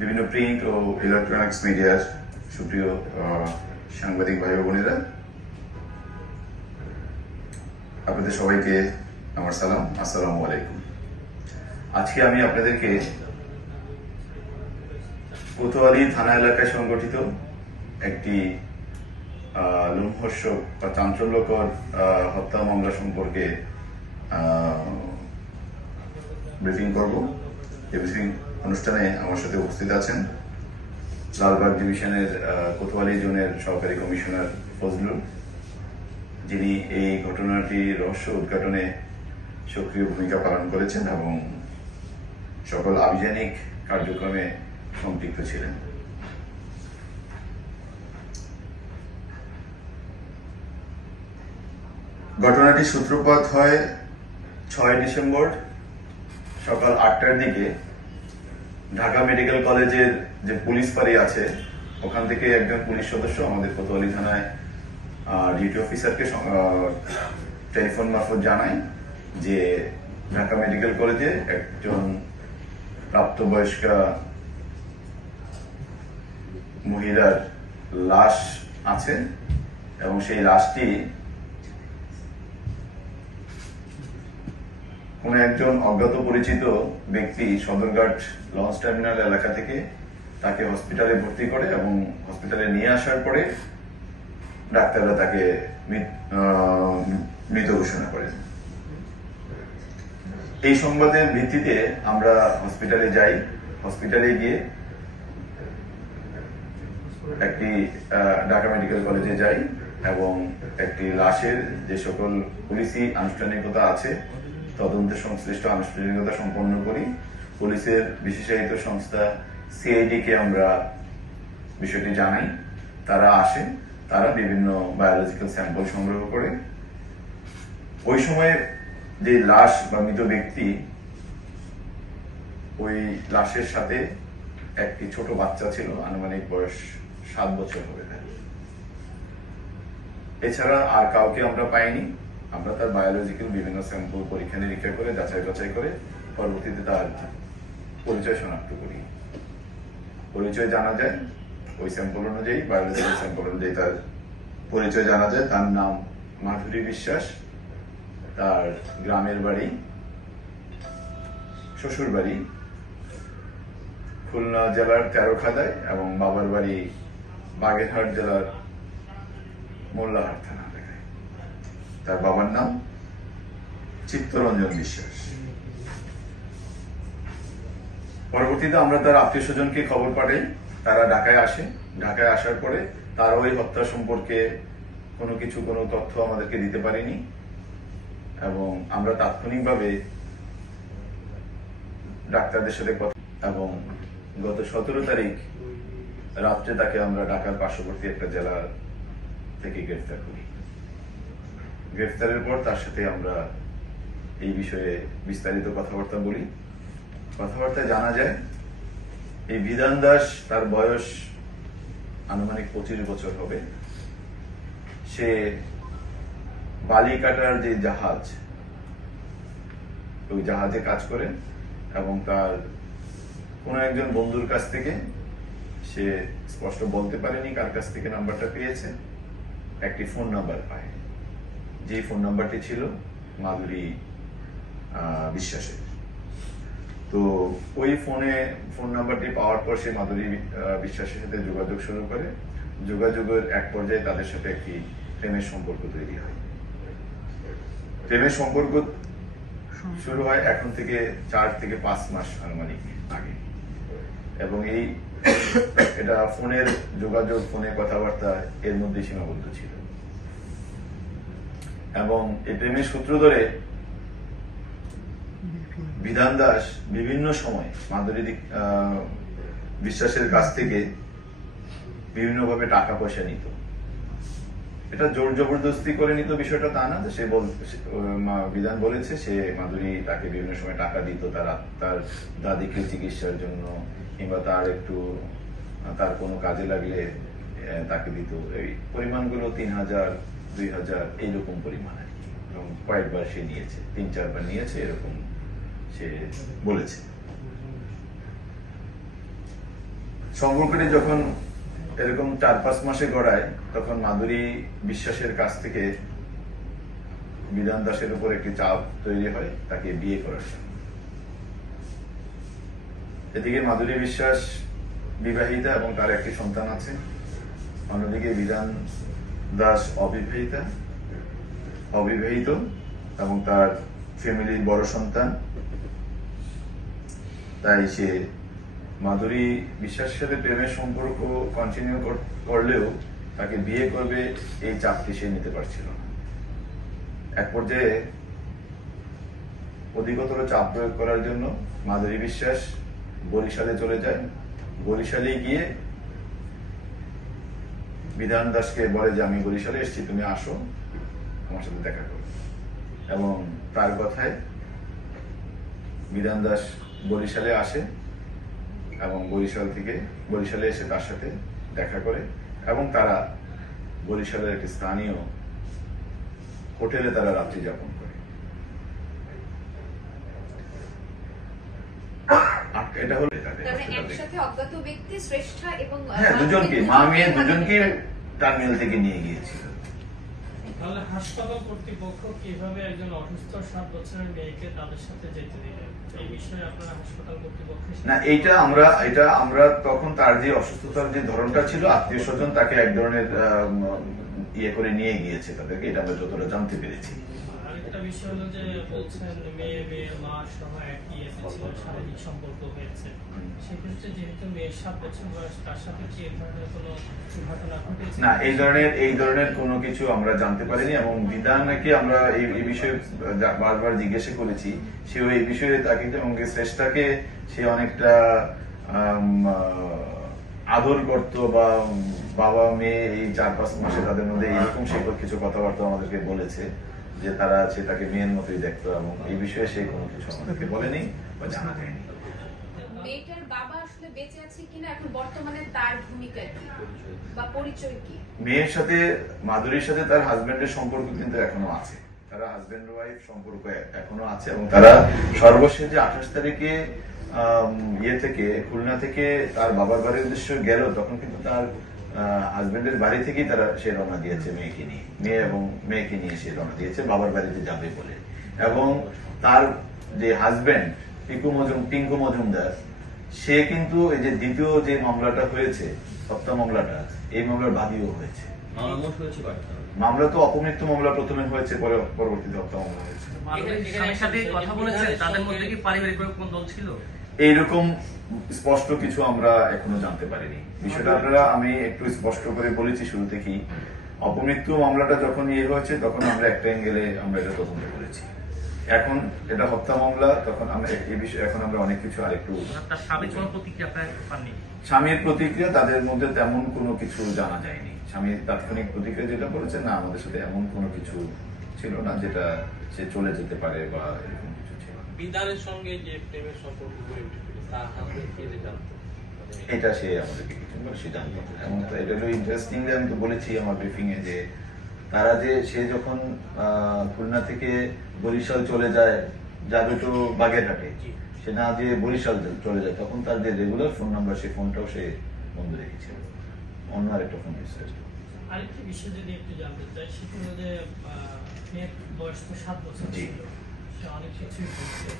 বিভিন্ন প্রিন্ট ও ইলেকট্রনিক্স মিডিয়ার সুপ্রিয় সাংবাদিক ভাই বোনেরা, আপনাদের সবাইকে আমার সালাম, আসসালামু আলাইকুম। আজকে আমি আপনাদেরকে কোতোয়ালি থানা এলাকায় সংগঠিত একটি লোমহর্ষক বা চাঞ্চল্যকর হত্যা মামলা সম্পর্কে ব্রিফিং করব। এই ব্রিফিং অনুষ্ঠানে আমার সাথে উপস্থিত আছেন লালবাগ ডিভিশনের কোতোয়ালি জোনের সহকারী কমিশনার ফজলুল, যিনি এই ঘটনাটির রহস্য উদ্ঘাটনে সক্রিয় ভূমিকা পালন করেছেন এবং সকল আভিযানিক কার্যক্রমে সম্পৃক্ত ছিলেন। ঘটনাটির সূত্রপাত হয় 6 ডিসেম্বর সকাল 8টার দিকে। ঢাকা মেডিকেল কলেজের যে পুলিশ ফাঁড়ি আছে, ওখান থেকে একজন পুলিশ সদস্য আমাদের কোতোয়ালি থানায় ডিউটি অফিসারকে টেলিফোন মারফত জানায় যে ঢাকা মেডিকেল কলেজে একজন প্রাপ্তবয়স্কা মহিলার লাশ আছে এবং সেই লাশটি কোন একজন অজ্ঞাত পরিচিত ব্যক্তি সদরঘাট লঞ্চ টার্মিনাল এলাকা থেকে তাকে হসপিটালে ভর্তি করে এবং হসপিটালে নিয়ে আসার পরে ডাক্তাররা তাকে মৃত ঘোষণা করেন। এই সংবাদের ভিত্তিতে আমরা হসপিটালে যাই। হসপিটালে গিয়ে একটি ঢাকা মেডিকেল কলেজে যাই এবং একটি লাশের যে সকল পুলিশি আনুষ্ঠানিকতা আছে, তদন্তে সংশ্লিষ্ট আনুষ্ঠানিকতা সম্পন্ন করি। পুলিশের বিশেষায়িত সংস্থা সিআইডি কে আমরা বিষয়টি জানাই। তারা আসে, তারা বিভিন্ন বায়োলজিক্যাল স্যাম্পল সংগ্রহ করে। ওই সময় যে লাশ বা মৃত ব্যক্তি, ওই লাশের সাথে একটি ছোট বাচ্চা ছিল, আনুমানিক বয়স 7 বছর হবে। এছাড়া আর কাউকে আমরা পাইনি। আমরা তার বায়োলজিক্যাল বিভিন্ন স্যাম্পল পরীক্ষা নিরীক্ষা করে যাচাই বাছাই করে পরবর্তীতে তার পরিচয় শনাক্ত করি। পরিচয় জানা যায় ওই স্যাম্পল অনুযায়ী, বায়োলজিক্যাল স্যাম্পল অনুযায়ী তার পরিচয় জানা যায়। তার নাম মাধুরী বিশ্বাস, তার গ্রামের বাড়ি শ্বশুর বাড়ি খুলনা জেলার তেরোখাদায় এবং বাবার বাড়ি বাগেরহাট জেলার মোল্লাহাট থানা এলাকায়। তার বাবার নাম চিত্তরঞ্জন বিশ্বাস। পরবর্তীতে আমরা তার আত্মীয় স্বজনকে খবর পাঠাই, তারা ঢাকায় আসে। ঢাকায় আসার পরে তারা ওই হত্যা সম্পর্কে কোনো তথ্য আমাদেরকে দিতে পারেনি এবং আমরা তাৎক্ষণিকভাবে ডাক্তারদের সাথে কথা এবং গত 17 তারিখ রাত্রে তাকে আমরা ঢাকার পার্শ্ববর্তী একটা জেলা থেকে গ্রেফতার করি। গ্রেফতারের পর তার সাথে আমরা এই বিষয়ে বিস্তারিত কথাবার্তা বলি। কথাবার্তায় জানা যায় এই বিধান দাস, তার বয়স আনুমানিক 25 বছর হবে। সে বালি কাটার যে জাহাজ, ওই জাহাজে কাজ করে এবং তার কোন একজন বন্ধুর কাছ থেকে, সে স্পষ্ট বলতে পারেনি কার কাছ থেকে নাম্বারটা পেয়েছে, একটি ফোন নাম্বার পায়। যে ফোন নাম্বারটি ছিল মাধুরী বিশ্বাসের। তো ওই ফোন নাম্বারটি পাওয়ার পর সে মাধুরী বিশ্বাসের সাথে যোগাযোগ শুরু করে। যোগাযোগের এক পর্যায়ে তাদের সাথে একটি প্রেমের সম্পর্ক তৈরি হয়। প্রেমের সম্পর্ক শুরু হয় এখন থেকে 4 থেকে 5 মাস আনুমানিক আগে এবং এটা ফোনের যোগাযোগ, ফোনে কথাবার্তা এর মধ্যে সীমাবদ্ধ ছিল এবং এই প্রেমের সূত্র ধরে বিধান দাস বিভিন্ন সময় মাধুরী বিশ্বাসের কাছ থেকে বিভিন্নভাবে টাকা পয়সা নিত। এটা জোর জবরদস্তি করে নিত বিষয়টা তা না। সে বিধান বলেছে সে মাধুরী তাকে বিভিন্ন সময় টাকা দিত তার দাদিকে চিকিৎসার জন্য, কিংবা তার কোনো কাজে লাগলে তাকে দিত। এই পরিমাণগুলো 3000, 2000 এইরকম পরিমাণ আর কি। এবং কয়েকবার সে নিয়েছে, 3-4 বার নিয়েছে এরকম সে বলেছে। সম্পর্কটি যখন এরকম 4-5 মাসে গড়ায়, তখন মাধুরী বিশ্বাসের কাছ থেকে বিধান দাসের উপর একটি চাপ তৈরি হয় তাকে বিয়ে করার জন্য। এদিকে মাধুরী বিশ্বাস বিবাহিতা এবং তার একটি সন্তান আছে, অন্যদিকে বিধান দাস অবিবাহিত এবং তার ফ্যামিলির বড় সন্তান। তাই সে মাধুরী বিশ্বাসের সাথে প্রেমের সম্পর্ক কন্টিনিউ করলেও তাকে বিয়ে করবে এই চাপটি সে নিতে পারছিল না। এক পর্যায়ে অধিকতর চাপ প্রয়োগ করার জন্য মাধুরী বিশ্বাস বরিশালে চলে যায়। বরিশালে গিয়ে বিধান দাসকে বলে যে আমি বরিশালে এসেছি, তুমি আসো আমার সাথে দেখা করো। এবং তার কথায় বিধান দাস বরিশালে আসে এবং বরিশালে এসে তার সাথে দেখা করে এবং তারা বরিশালের একটি স্থানীয় হোটেলে তারা রাত্রি যাপন করে। এটা হলো একসাথে অজ্ঞাত ব্যক্তি শ্রেষ্ঠা এবং দুজনকে, মা মেয়ে দুজনকে টার্মিনাল থেকে নিয়ে গিয়েছিল। তাহলে হাসপাতাল কর্তৃপক্ষ কিভাবে একজন অসুস্থ 7 বছরের মেয়েকে তাদের সাথে যেতে দিলেন, এই বিষয়ে আপনারা হাসপাতাল কর্তৃপক্ষ না, এটা আমরা তখন তার যে অসুস্থতার যে ধরনটা ছিল, আত্মীয় স্বজন তাকে এক ধরনের ইয়ে করে নিয়ে গিয়েছে তাদেরকে, এটা আমরা যতটা জানতে পেরেছি। আরেকটা বিষয় হলো যে বলছেন মেয়ের মা সহ একই ছিল, শারীরিক সম্পর্ক হয়েছে। সেক্ষেত্রে যেহেতু মেয়ের 7 বছর বয়স, তার সাথে কি এই ধরনের কোনো ঘটনা ঘটেছে? না, এই ধরনের কোনো কিছু আমরা জানতে পারিনি এবং বিধানকে আমরা এই বিষয়ে বারবার জিজ্ঞাসা করেছি। সেও এই বিষয়ে তাকে এবং শ্রেষ্ঠাকে সে অনেকটা আদর করত বা বাবা মেয়ে এই 4-5 মাসে তাদের মধ্যে এরকম সে কিছু কথাবার্তা আমাদেরকে বলেছে যে সে তাকে মেয়ের মতোই দেখতো এবং এই বিষয়ে সে কোনো কিছু আমাদেরকে বলেনি বা জানা যায়নি। মেয়েটার বাবা আসলে বেঁচে আছে কিনা, এখন বর্তমানে তার ভূমিকা কি বা পরিচয় কি? মেয়ের সাথে, মাধুরীর সাথে তার হাজবেন্ডের সম্পর্ক কিন্তু এখনো আছে, তারা হাজবেন্ড ওয়াইফ সম্পর্ক এখনো আছে এবং তারা সর্বশেষ যে 28 তারিখে থেকে খুলনা থেকে তার বাবার বাড়ির উদ্দেশ্যে গেল, তখন কিন্তু তার হাজবেন্ডের বাড়ি থেকেই সে রওনা দিয়েছে মেয়েকে নিয়ে সে রওনা দিয়েছে বাবার বাড়িতে যাবে বলে। এবং তার যে হাজবেন্ড পিঙ্কু মজুমদার, সে কিন্তু এই যে দ্বিতীয় যে মামলাটা হয়েছে, হত্যা মামলাটা, এই মামলার বাদীও হয়েছে। মামলা তো অপমৃত্যু মামলা প্রথমে হয়েছে, পরে পরবর্তীতে হত্যা মামলা হয়েছে। এইরকম স্পষ্ট কিছু আমরা এখনো জানতে পারিনি। বিষয়টা আমি একটু স্পষ্ট করে বলেছি শুরু থেকেই, অপমৃত্যু মামলাটা যখন হয়েছে তখন আমরা একটা অ্যাঙ্গেলে আমরা এটা তদন্ত করেছি। এখন এটা হত্যা মামলা, তখন আমরা এই বিষয়ে এখন আমরা অনেক কিছু আরেকটু। স্বামীর প্রতিক্রিয়া, তাদের মধ্যে তেমন কোনো কিছু জানা যায়নি। স্বামীর তাৎক্ষণিক প্রতিক্রিয়া যেটা বলেছে, না আমাদের সাথে এমন কোনো কিছু ছিল না যেটা সে চলে যেতে পারে বা এরকম কিছু ছিল না। বিধানের সঙ্গে যে প্রেমের সম্পর্ক গড়ে উঠেছিল, তার হাতে কে জানতো? এটা সে আমাদেরকে কিছু সে জানতো। এবং এটা হলো ইন্টারেস্টিং, আমি তো বলেছি আমার ব্রিফিং এ যে সে যখন খুলনা থেকে বরিশাল চলে যাবে তো বাগেরহাটে, সে না যে বরিশাল চলে যায়, তখন তার যে রেগুলার ফোন নাম্বার, সেই ফোনটাও সে বন্ধ রেখেছিল, অন্য আরেকটা ফোন ইউজ করেছিল। আরেকটি বিষয় যদি একটু জানতে চাই, সেটা হলো যে মেয়ের বয়স তো 7 বছর ছিল, সে অনেক কিছুই বুঝতে।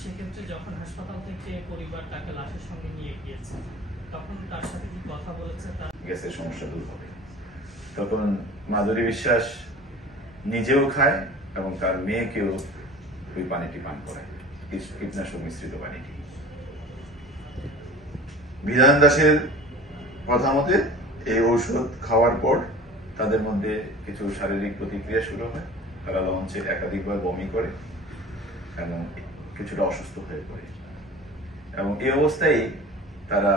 সেক্ষেত্রে যখন হাসপাতাল থেকে পরিবার তাকে লাশের সঙ্গে নিয়ে গিয়েছে, তখন তার সাথে কি কথা বলেছে? তার গ্যাসের সমস্যা দূর হবে। তখন মাধুরী বিশ্বাস নিজেও খায় এবং তার মেয়েকেও ওই পানিটি পান করায়, কীটনাশক মিশ্রিত পানিটি। বিধান দাসের কথা মতে এই ঔষধ খাওয়ার পর তাদের মধ্যে কিছু শারীরিক প্রতিক্রিয়া শুরু হয়, তারা লঞ্চে একাধিকবার বমি করে এবং কিছুটা অসুস্থ হয়ে পড়ে। এবং এই অবস্থায় তারা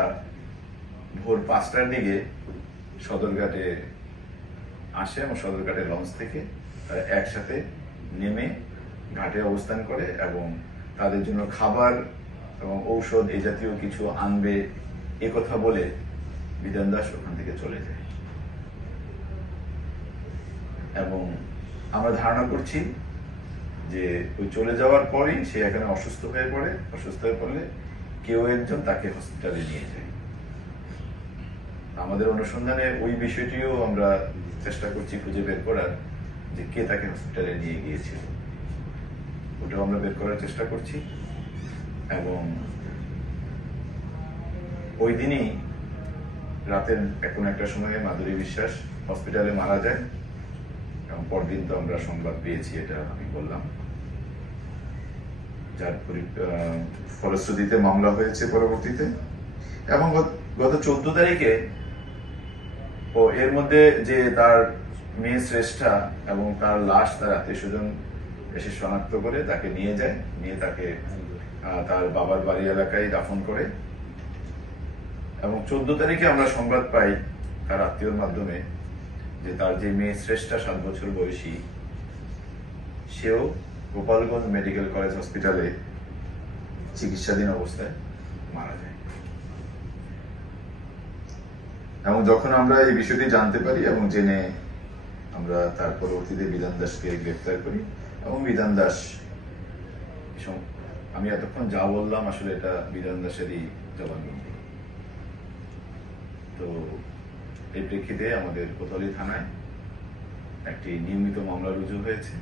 ভোর 5টার দিকে সদরঘাটে আসে এবং সদরঘাটের লঞ্চ থেকে তারা একসাথে নেমে ঘাটে অবস্থান করে এবং তাদের জন্য খাবার এবং ঔষধ এই জাতীয় কিছু আনবে কথা বলে বিধান দাস ওখান থেকে চলে যায়। এবং আমরা ধারণা করছি যে ওই চলে যাওয়ার পরই সে এখানে অসুস্থ হয়ে পড়ে। অসুস্থ হয়ে পড়লে কেউ একজন তাকে হসপিটালে নিয়ে যায় আমাদের অনুসন্ধানে ওই বিষয়টিও আমরা চেষ্টা করছি খুঁজে বের করার, যে কে তাকে হসপিটালে নিয়ে গিয়েছিল, ওটাও আমরা বের করার চেষ্টা করছি। এবং ওই দিনই রাতের কোনো একটা সময়ে মাধুরী বিশ্বাস হসপিটালে মারা যায়, এবং পরদিন তো আমরা সংবাদ পেয়েছি, এটা আমি বললাম, যার ফলশ্রুতিতে মামলা হয়েছে পরবর্তীতে। এবং গত 14 তারিখে এর মধ্যে যে তার মেয়ে শ্রেষ্ঠা এবং তার লাশ তার আত্মীয় স্বজন এসে শনাক্ত করে তাকে নিয়ে যায়, নিয়ে তাকে তার বাবার বাড়ি এলাকায় দাফন করে। এবং 14 তারিখে আমরা সংবাদ পাই তার আত্মীয়র মাধ্যমে যে তার যে মেয়ে শ্রেষ্ঠা 7 বছর বয়সী, সেও গোপালগঞ্জ মেডিকেল কলেজ হসপিটালে চিকিৎসাধীন অবস্থায় মারা যায়। এবং যখন আমরা এই বিষয়টি জানতে পারি এবং জেনে আমরা তার পরবর্তীতে বিধান দাসকে গ্রেফতার করি, এবং বিধান দাস, আমি এতক্ষণ যা বললাম আসলে এটা বিধান দাসেরই জবানবন্দি। তো এই প্রেক্ষিতে আমাদের কোতোয়ালি থানায় একটি নিয়মিত মামলা রুজু হয়েছে,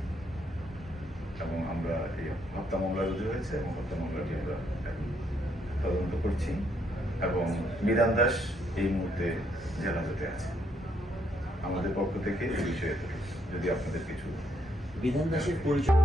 এবং আমরা এই হত্যা মামলা রুজু হয়েছে, এবং হত্যা মামলাটি আমরা এখন তদন্ত করছি। এবং বিধান দাস এই মুহূর্তে জেলহাজতে আছে। আমাদের পক্ষ থেকে এই বিষয়ে যদি আপনাদের কিছু বিধান দাসের পরিচয়